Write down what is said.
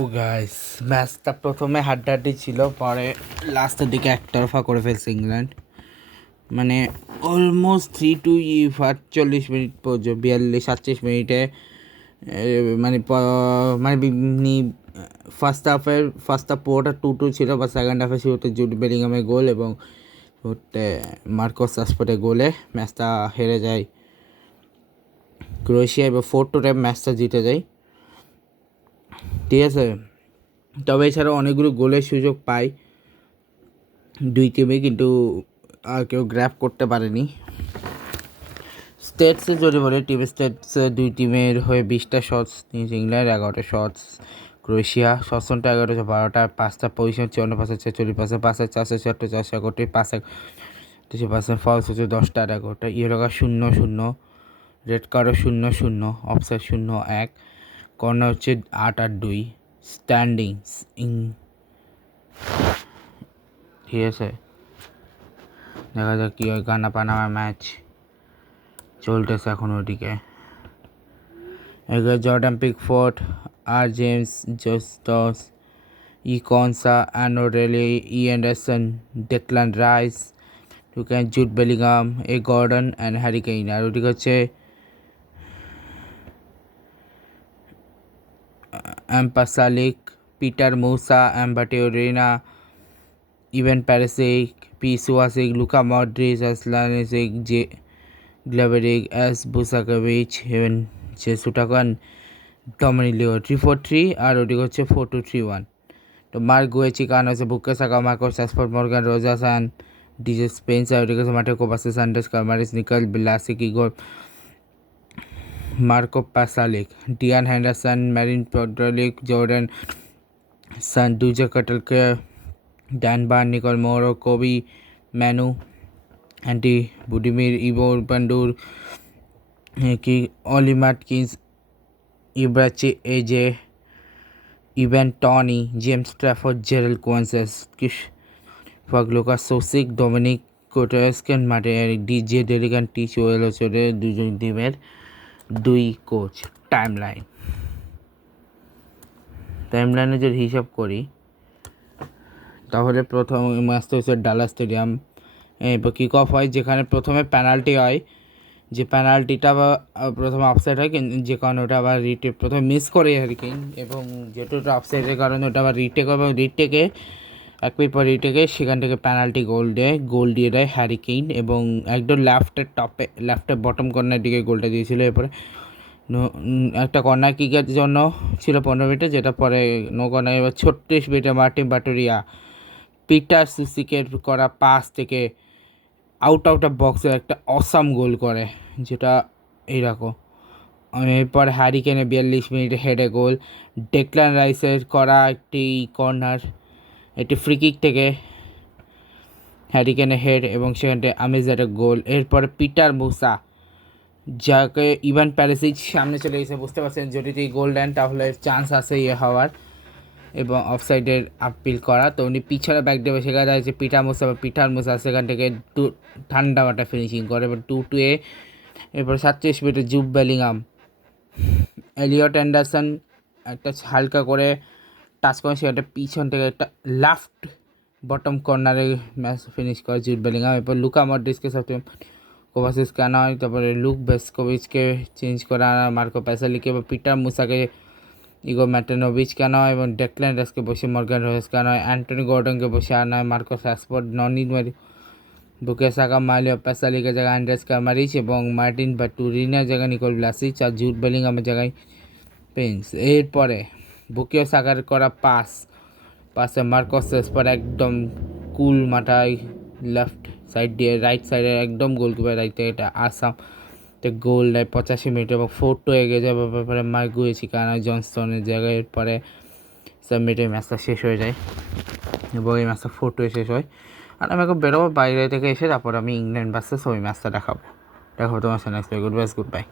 ও guys, ম্যাচটা প্রথমে হাড্ডাহাড্ডি ছিল, পরে লাস্টের দিকে একতরফা করে ফেলছে ইংল্যান্ড। মানে অলমোস্ট 3-2 48 মিনিট পর্যন্ত 42-48 মিনিটে মানে ফার্স্ট হাফ পুরোটা 2-2 ছিল, বা সেকেন্ড হাফে শুরুতে জুড বেলিংহামের গোল এবং শুরুতে মার্কোস রাশফোর্ডের গোলে ম্যাচটা হেরে যায় ক্রোয়েশিয়া, এবং 4-2 ম্যাচটা জিতে যায়। ঠিক আছে, তবে এছাড়াও অনেকগুলো গোলের সুযোগ পায় দুই টিমে, কিন্তু আর কেউ গ্র্যাব করতে পারেনি। স্টেটসে যদি বলে, টিম স্টেটসে দুই টিমের হয়ে 20টা শটস নিয়েছে ইংল্যান্ড, 11টা শটস ক্রোয়েশিয়া। শটসনটা 11টা 12টা, 5টা পজিশন 54 পাসে 46 পাসে, 476 461 পাসে ফলস হচ্ছে 10টা 11টা, ইয়েলোকা 0-0, রেড কার্ডও 0-0, অফসাইড 0-1, কর্নার হচ্ছে 8-2, স্ট্যান্ডিংস ঠিক আছে। দেখা যাক কী হয়। গানা পানামা ম্যাচ চলতেছে এখন ওদিকে। এগুলো জর্ডান পিকফোর্ড, আর জেমস জস্টস, কনসা, অ্যানোরেলি, Anderson, Declan Rice, Jude Bellingham, Gordon and Harry Kane. আর ওদিকে হচ্ছে অ্যাম্পাসালিক, পিটার মুসা, অ্যাম্বাটিওরিনা, ইভেন প্যারিসিক, পি সুয়াসিক, লুকা মডরিচ, আসলানিসিক, জে গ্লাবেরিক, এস বুসাকেভিচ, ইভেন সুটাকান, ডমিনিক লিও। 3-4-3, আর ওদিকে হচ্ছে 4-2-3-1। তো মার্ক গুয়েচি, কান হচ্ছে Bukayo Saka, Marcus Rashford, Morgan রোজাসান, ডিজে স্পেন্সার, ওদিকে হচ্ছে মাঠে কোভাসিচ, আন্ডার্স কামারিস, Nikola Vlasic, Igor Marco পাসালিক, Dean Henderson, Marin পডলিক, জর্ডান সান, ডুজে কটলকে, Dan Burn, Nikola Moro, Kobbie Mainoo, Ante Budimir, Ivor Pandur, কি Ollie Watkins, Eberechi Eze, Ivan Toney, James Trafford, Jarell Quansah, Lucas Sucic, Dominik Kotarski মাঠে, ডিজে ডেরিগান, টি চোয়েল হচ্ছে দুজন টিমের দুই কোচ। টাইমলাইনে যদি হিসাব করি, তাহলে প্রথম ম্যাচটা হচ্ছে ডালাস স্টেডিয়াম কিক অফ হয়, যেখানে প্রথমে পেনাল্টি হয়, যে পেনাল্টিটা প্রথমে অফসাইড হয়, কিন্তু যে কারণে ওটা আবার রিটেক প্রথমে মিস করে হ্যারিকেইন, এবং যেহেতু ওটা অফসাইডের কারণে ওটা আবার রিটেক হবে, এবং রিটেকে 1 মিনিট পর রিটেকে সেখান থেকে পেনাল্টি গোল দিয়ে দেয় হ্যারিকেইন, এবং একদম লেফটের বটম কর্নার দিকে গোলটা দিয়েছিল। এরপরে একটা কর্নার কিকের জন্য ছিল 15 মিনিটে, যেটা পরে নো কর্নার। এবার 36 মিনিটে মার্টিন বাটুরিয়া পিটার সুসিকের করা পাস থেকে আউট অফ বক্সের একটা অসাম গোল করে, যেটা এইরকম। এরপর হ্যারিকেনের 42 মিনিটে হেডে গোল, ডেকলান রাইসের করা একটি কর্নার, একটি ফ্রি কিক থেকে হ্যারিকেনের হেড, এবং সেখানটায় আমেজারের গোল। এরপরে পিটার মুসা, যাকে ইভান প্যারিসিচ সামনে চলে এসে, বুঝতে পারছেন যদি তুই গোল দেন তাহলে চান্স আছে হওয়ার এবং অফসাইডের আপিল করা, তো উনি পিছনে ব্যাক দেবে, সেখানে আছে পিটার মুসা সেখান থেকে ঠান্ডা মাটা ফিনিশিং করে, এবার 2-2। এরপর 37 মিনিটে জুড বেলিংহাম, এলিয়ট অ্যান্ডারসন একটা হালকা করে টাচ করে, সেটা পিছন থেকে একটা লেফট বটম কর্নারে ম্যাচ ফিনিশ করে জুড বেলিংহাম। এরপর লুকা মডরিচকে সবচেয়ে কোভাসিচ কেনা হয়, তারপরে লুক বেস্কোভিচকে চেঞ্জ করা, মার্কো প্যাসালিকে বা পিটার মুসাকে ইগো ম্যাটেনোভিচ কেনা হয়, এবং ডেকলান রাইসকে বসে মর্গান রোজেস কেনা হয়, অ্যান্টনি গর্ডনকে বসে আনা হয়, মার্কোস রাশফোর্ড, ননি বুকে সাকা, মালিও প্যাসালিকের জায়গায় অ্যান্ড্রেস কামারিচ, এবং মার্টিন বাটুরিনার জায়গায় নিকোল ব্লাসিচ, আর জুড বেলিংহামের জায়গায় পেন্স। এরপরে বুকিও সাকার করা পাসে মার্কোস রাশফোর্ড একদম কুল মাথায় লেফট সাইড দিয়ে রাইট সাইডে একদম গোলকিপার রাইট থেকে এটা আসাম গোল দেয় 85 মিনিট, এবং 4-2 এগিয়ে যায়। ব্যাপারে মার্ক গুয়েছি কানা জনস্টনের জায়গায়। এরপরে সাবমিটে ম্যাচটা শেষ হয়ে যায়, এবং এই ম্যাচটা 4-2 শেষ হয়। আর আমি এখন বেরোবো বাইরে থেকে এসে, তারপর আমি ইংল্যান্ড ভার্সেস ওই ম্যাচটা দেখাবো তোমার সাথে। Good bye.